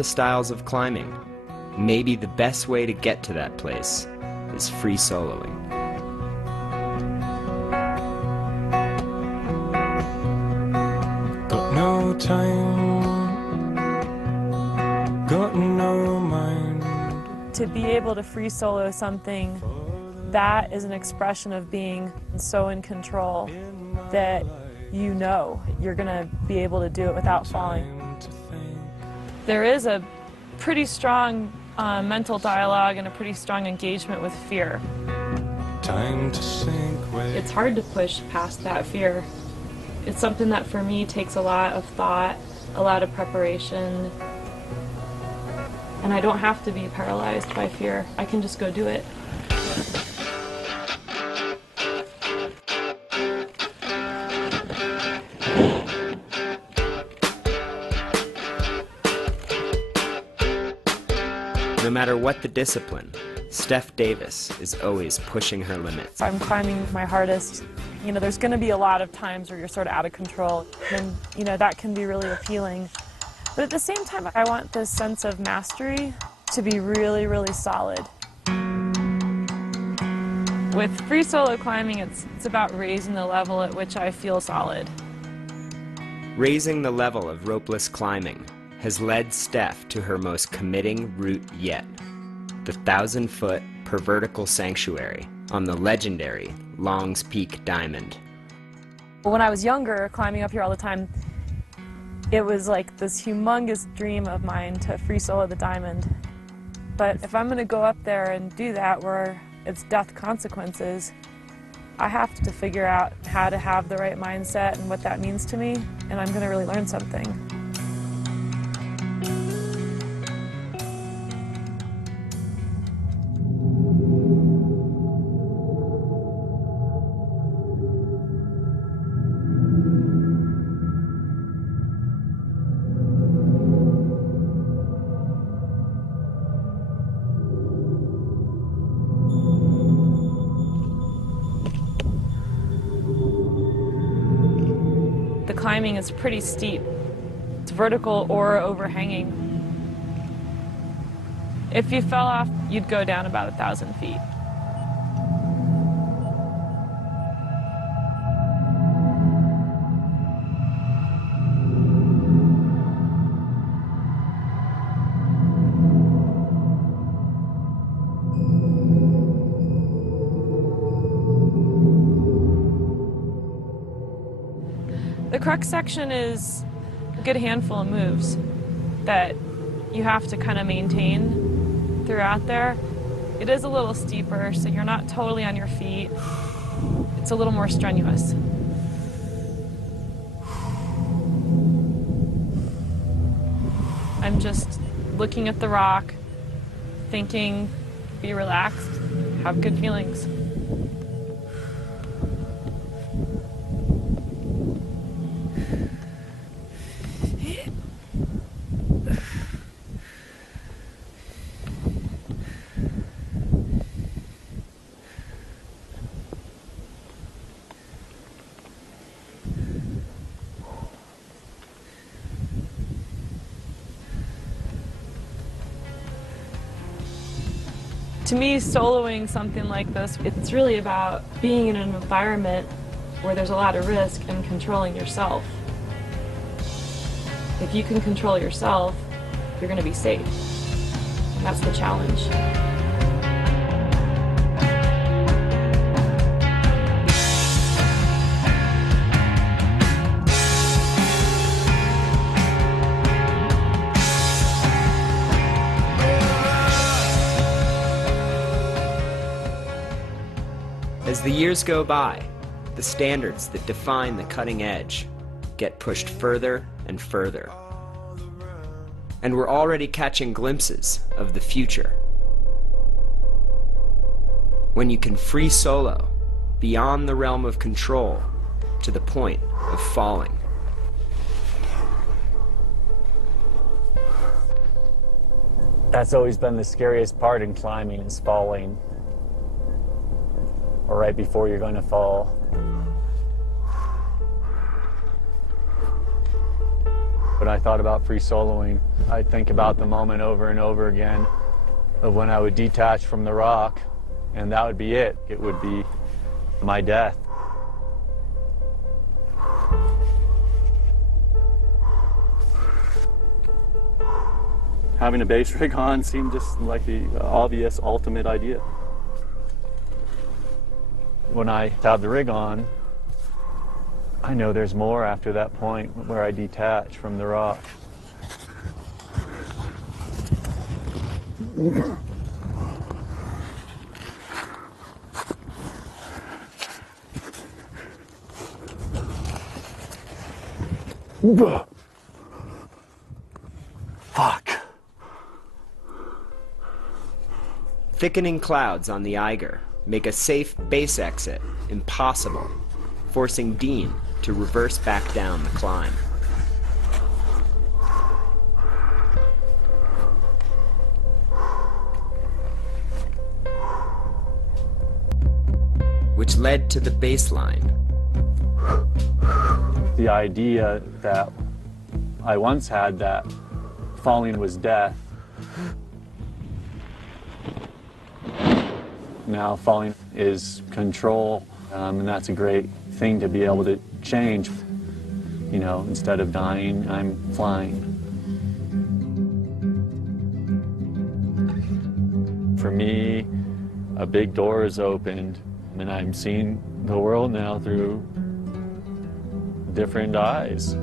The styles of climbing. Maybe the best way to get to that place is free soloing. Got no time, got no mind. To be able to free solo something, that is an expression of being so in control that you know you're going to be able to do it without falling. There is a pretty strong mental dialogue and a pretty strong engagement with fear. Time to sink. It's hard to push past that fear. It's something that for me takes a lot of thought, a lot of preparation, and I don't have to be paralyzed by fear. I can just go do it. No matter what the discipline, Steph Davis is always pushing her limits. I'm climbing my hardest. You know, there's going to be a lot of times where you're sort of out of control, and you know, that can be really appealing. But at the same time, I want this sense of mastery to be really, really solid. With free solo climbing, it's about raising the level at which I feel solid. Raising the level of ropeless climbing has led Steph to her most committing route yet, the 1,000-foot per vertical sanctuary on the legendary Long's Peak Diamond. When I was younger, climbing up here all the time, it was like this humongous dream of mine to free solo the diamond. But if I'm going to go up there and do that where it's death consequences, I have to figure out how to have the right mindset and what that means to me, and I'm going to really learn something. The climbing is pretty steep. It's vertical or overhanging. If you fell off, you'd go down about 1,000 feet. The crux section is a good handful of moves that you have to kind of maintain throughout there. It is a little steeper, so you're not totally on your feet. It's a little more strenuous. I'm just looking at the rock, thinking, be relaxed, have good feelings. To me, soloing something like this, it's really about being in an environment where there's a lot of risk and controlling yourself. If you can control yourself, you're going to be safe. And that's the challenge. As the years go by, the standards that define the cutting edge get pushed further and further. And we're already catching glimpses of the future. When you can free solo beyond the realm of control to the point of falling. That's always been the scariest part in climbing, is falling, or right before you're going to fall. But I thought about free soloing, I think about the moment over and over again of when I would detach from the rock, and that would be it. It would be my death. Having a bass rig on seemed just like the obvious ultimate idea. When I have the rig on, I know there's more after that point where I detach from the rock. Fuck. Thickening clouds on the Eiger make a safe base exit impossible, forcing Dean to reverse back down the climb. Which led to the baseline. The idea that I once had that falling was death. Now falling is control, and that's a great thing to be able to change. You know, instead of dying, I'm flying. For me, a big door is opened, and I'm seeing the world now through different eyes.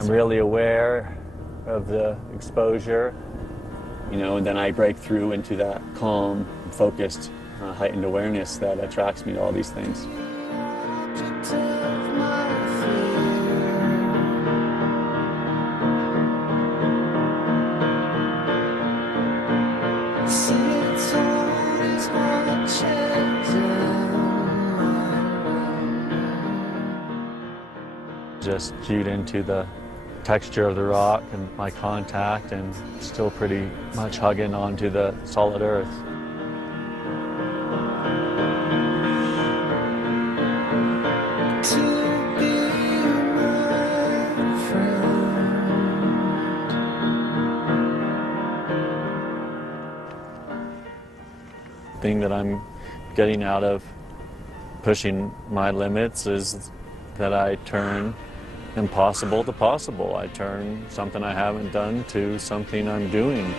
I'm really aware of the exposure, you know, and then I break through into that calm, focused, heightened awareness that attracts me to all these things. Just cued into the texture of the rock and my contact, and still pretty much hugging onto the solid earth. The thing that I'm getting out of pushing my limits is that I turn impossible to possible. I turn something I haven't done to something I'm doing.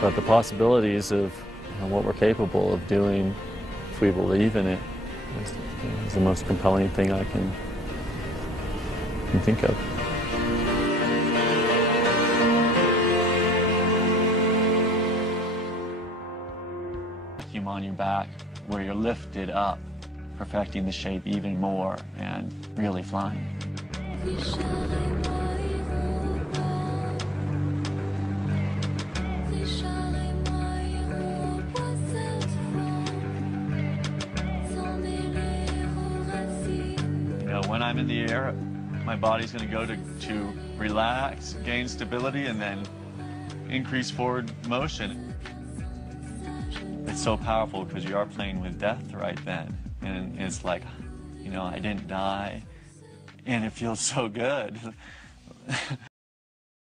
But the possibilities of what we're capable of doing if we believe in it is the most compelling thing I can think of. Vacuum on your back where you're lifted up, perfecting the shape even more and really flying. You know, when I'm in the air, my body's going to go to relax, gain stability, and then increase forward motion. It's so powerful because you are playing with death right then. And it's like, you know, I didn't die, and it feels so good.